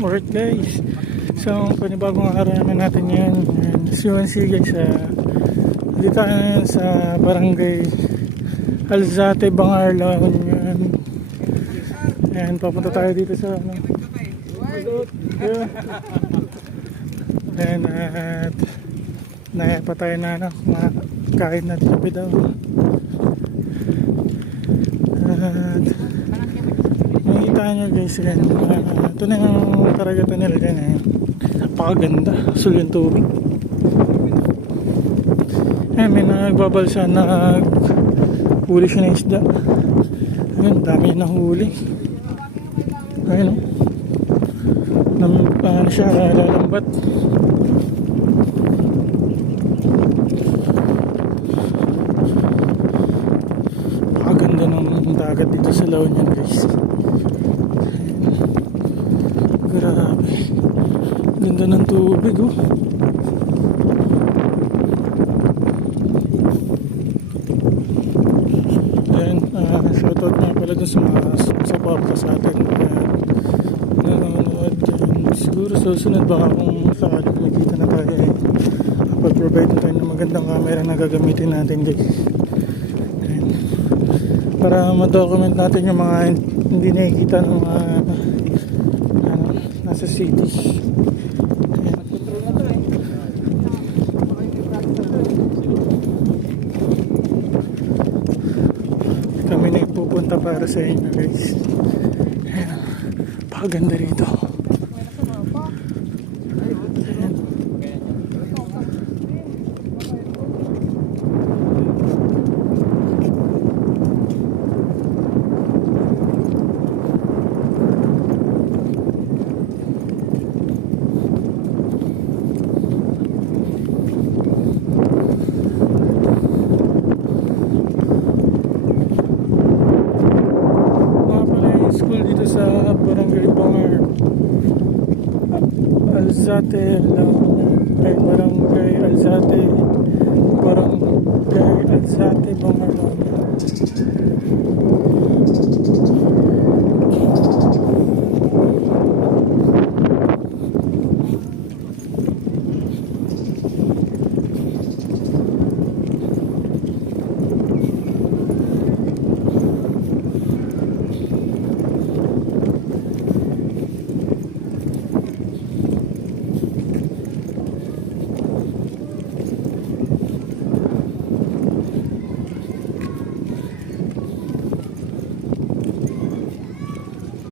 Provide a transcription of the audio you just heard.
Alright guys, so panibagong araw naman natin ngayon. UNC guys, dito tayo ngayon sa barangay Alzate, Bangar, La Union. Ayan, papunta tayo dito sa Ayan, at naya pa tayo na kain na tabi daw. At makikita nyo guys, yan, ito na yung karagatan nila dyan. Napakaganda, sul yung tubig. May nagbabalsa, naghuli siya ng isda. Ayun, dami na huli. Ayun, ano siya, lalambat. Napakaganda ng dagat dito sa La Union guys. Grabe, ganda ng tubig oh. Ayan, shoutout nga pala dun sa mga support sa atin nanonood dyan. Siguro susunod baka kung sakali magkita na tayo pag-provide na tayo ng magandang camera na gagamitin natin guys. Ayan, para ma-document natin yung mga hindi nakikita ng mga nasa city. Kami na pupunta para sa inyo guys. Paganda rito. School dito sa barangay Bangar Alzate, ay barangay Alzate, barangay Alzate, Bangar.